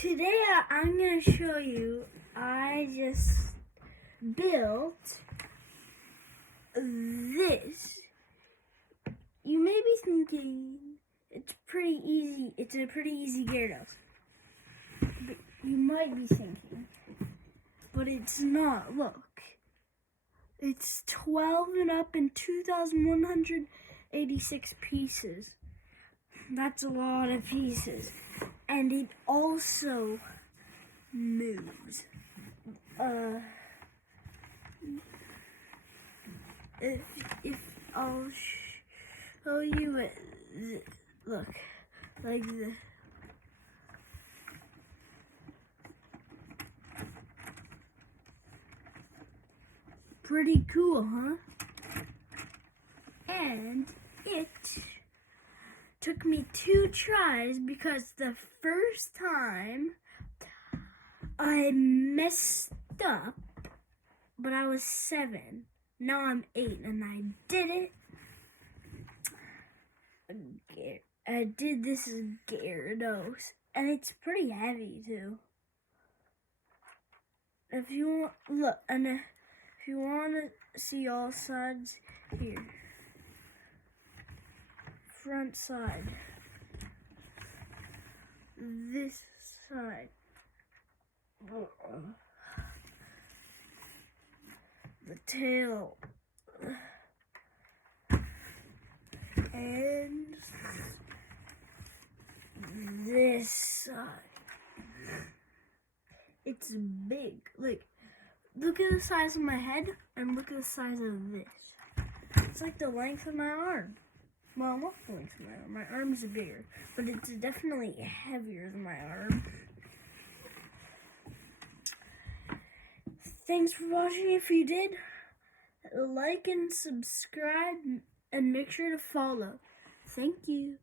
Today I'm going to show you, I just built this. You may be thinking it's pretty easy, it's a pretty easy Gyarados. But you might be thinking, but it's not. Look, it's 12 and up and 2,186 pieces. That's a lot of pieces. And it also moves. If I'll show you it, look, like this. Pretty cool, huh? And it took me 2 tries because the first time I messed up, but I was 7. Now I'm 8 and I did it. I did this as Gyarados, and it's pretty heavy too. If you want, look, and if you want to see all sides, here. Front side, this side, the tail, and this side. It's big. Look at the size of my head and look at the size of this. It's like the length of my arm. Well, not the length of my arm. My arms are bigger, but it's definitely heavier than my arm. Thanks for watching. If you did, like and subscribe and make sure to follow. Thank you.